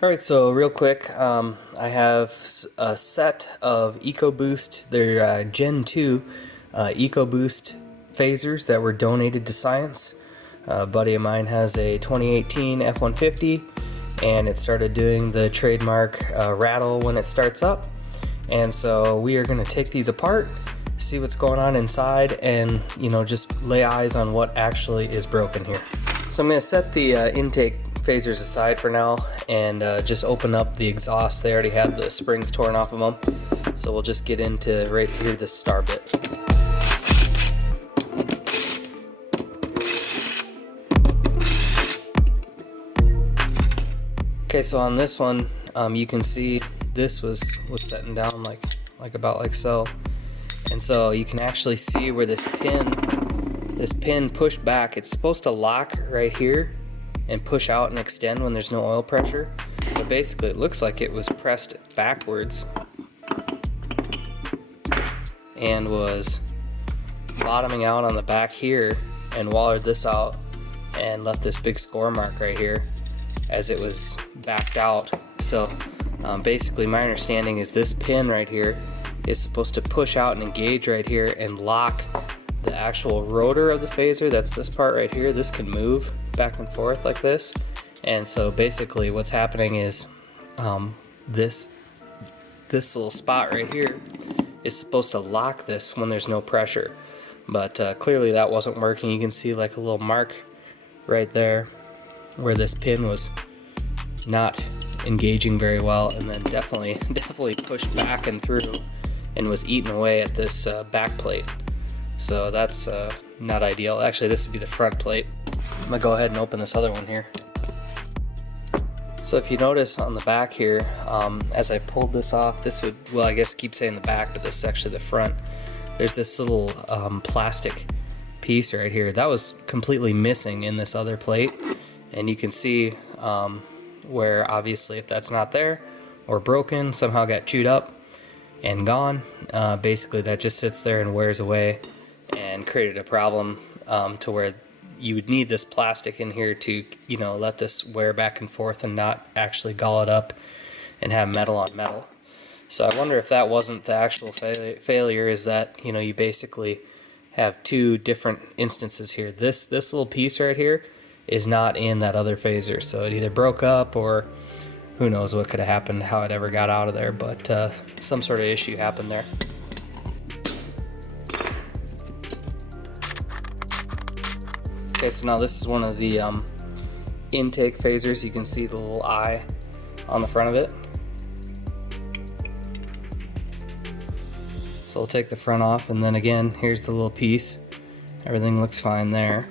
Alright, so real quick, I have a set of Ecoboost, they're Gen 2 Ecoboost phasers that were donated to science. A buddy of mine has a 2018 F-150 and it started doing the trademark rattle when it starts up. And so we are going to take these apart, see what's going on inside, and just lay eyes on what actually is broken here. So I'm going to set the intake phasers aside for now and just open up the exhaust. They already had the springs torn off of them, so we'll just get into right here the star bit. Okay, so on this one you can see this was setting down like about like so, and so you can actually see where this pin pushed back. It's supposed to lock right here and push out and extend when there's no oil pressure, but basically it looks like it was pressed backwards and was bottoming out on the back here and wallered this out and left this big score mark right here as it was backed out. So basically my understanding is this pin right here is supposed to push out and engage right here and lock the actual rotor of the phaser. That's this part right here. This can move back and forth like this, and so basically what's happening is this little spot right here is supposed to lock this when there's no pressure, but clearly that wasn't working. You can see like a little mark right there where this pin was not engaging very well, and then definitely pushed back and through and was eating away at this back plate. So that's not ideal. Actually, this would be the front plate. I'm gonna go ahead and open this other one here. So if you notice on the back here, as I pulled this off, this would, well, I guess keep saying the back, but this is actually the front. There's this little plastic piece right here that was completely missing in this other plate, and you can see where obviously if that's not there or broken, somehow got chewed up and gone, basically that just sits there and wears away and created a problem to where you would need this plastic in here to let this wear back and forth and not actually gall it up and have metal on metal. So I wonder if that wasn't the actual failure, is that you basically have two different instances here. This little piece right here is not in that other phaser, so it either broke up or who knows what could have happened, how it ever got out of there, but some sort of issue happened there. Okay, so now this is one of the intake phasers. You can see the little eye on the front of it. So we'll take the front off, and then again, here's the little piece. Everything looks fine there.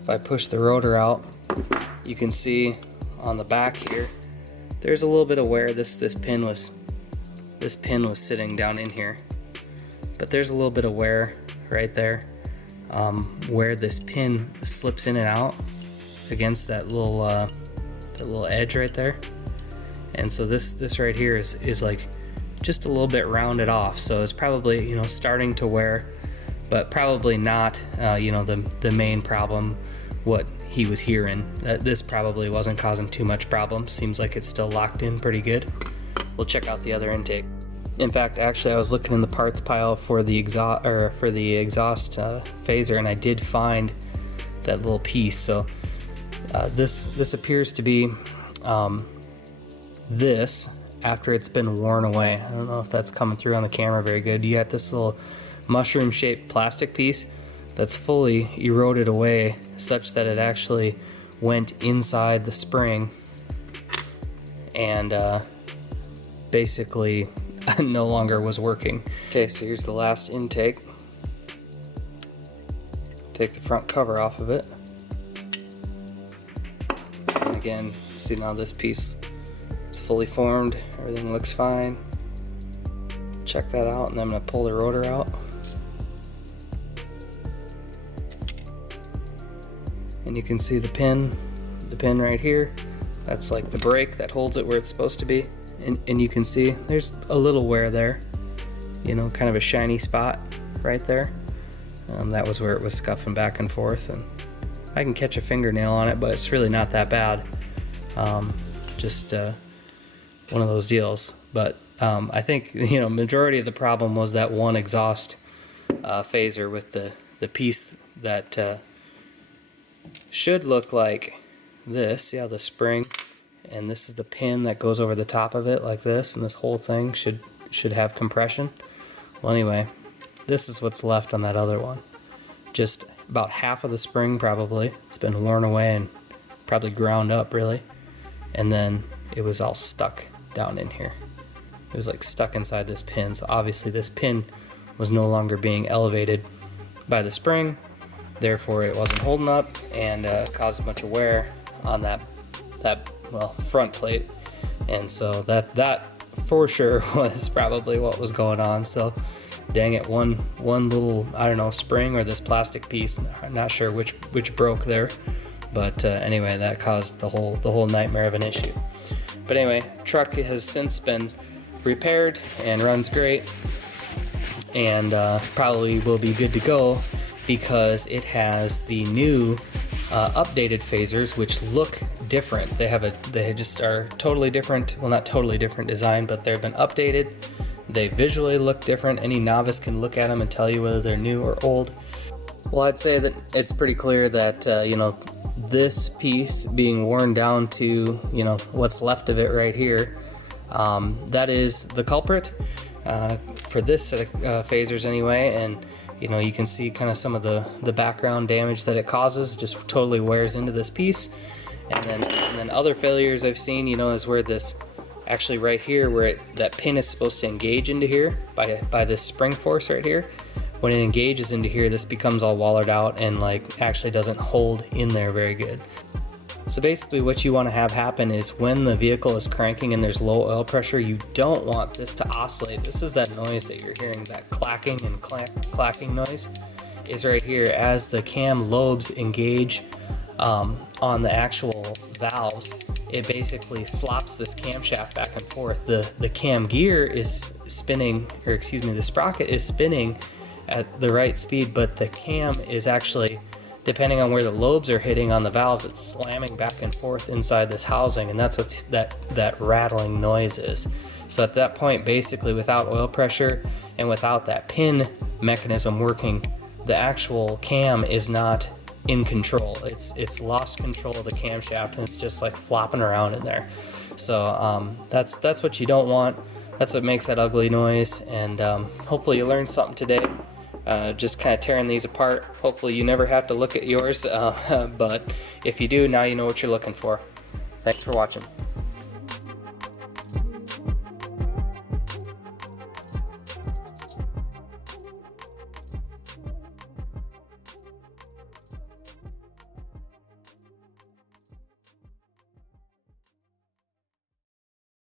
If I push the rotor out, you can see on the back here, there's a little bit of wear. This pin was sitting down in here, but there's a little bit of wear right there, where this pin slips in and out against that little edge right there. And so this right here is like just a little bit rounded off. So it's probably starting to wear, but probably not the main problem. What he was hearing, that this probably wasn't causing too much problem. Seems like it's still locked in pretty good. We'll check out the other intake. In fact, actually I was looking in the parts pile for the exhaust phaser, and I did find that little piece. So this appears to be this after it's been worn away. I don't know if that's coming through on the camera very good. You got this little mushroom shaped plastic piece that's fully eroded away such that it actually went inside the spring and basically no longer was working. Okay, so here's the last intake. Take the front cover off of it. And again, see now this piece is fully formed. Everything looks fine. Check that out, and then I'm going to pull the rotor out. And you can see the pin right here. That's like the brake that holds it where it's supposed to be. And you can see there's a little wear there. you know, kind of a shiny spot right there. That was where it was scuffing back and forth, and I can catch a fingernail on it, but it's really not that bad. Just one of those deals. But I think, you know, majority of the problem was that one exhaust phaser with the piece that should look like this. Yeah, the spring, and this is the pin that goes over the top of it like this, and this whole thing should have compression. Well, anyway, this is what's left on that other one. Just about half of the spring probably. It's been worn away and probably ground up really. And then it was all stuck down in here. It was like stuck inside this pin. So obviously this pin was no longer being elevated by the spring. Therefore it wasn't holding up, and caused a bunch of wear on that front plate. And so that for sure was probably what was going on. So dang it, one little, I don't know, spring or this plastic piece, I'm not sure which broke there, but anyway, that caused the whole nightmare of an issue. But anyway, truck has since been repaired and runs great, and probably will be good to go because it has the new updated phasers, which look different. They just are totally different. Well, not totally different design, but they've been updated. They visually look different. Any novice can look at them and tell you whether they're new or old. Well, I'd say that it's pretty clear that you know, this piece being worn down to, you know, what's left of it right here, that is the culprit for this set of phasers anyway. And you know, you can see kind of some of the background damage that it causes. Just totally wears into this piece. And then other failures I've seen, you know, is where this actually right here, where that pin is supposed to engage into here by this spring force right here. When it engages into here, this becomes all wallered out and like actually doesn't hold in there very good. So basically what you want to have happen is when the vehicle is cranking and there's low oil pressure, you don't want this to oscillate. This is that noise that you're hearing, that clacking and clacking noise is right here as the cam lobes engage on the actual valves. It basically slops this camshaft back and forth. The cam gear is spinning, or excuse me, the sprocket is spinning at the right speed, but the cam is actually, depending on where the lobes are hitting on the valves, it's slamming back and forth inside this housing, and that's what that rattling noise is. So at that point, basically without oil pressure and without that pin mechanism working, the actual cam is not in control. It's lost control of the camshaft, and it's just like flopping around in there. So that's what you don't want. That's what makes that ugly noise. And hopefully you learned something today. Just kind of tearing these apart. Hopefully you never have to look at yours, but if you do, now you know what you're looking for. Thanks for watching.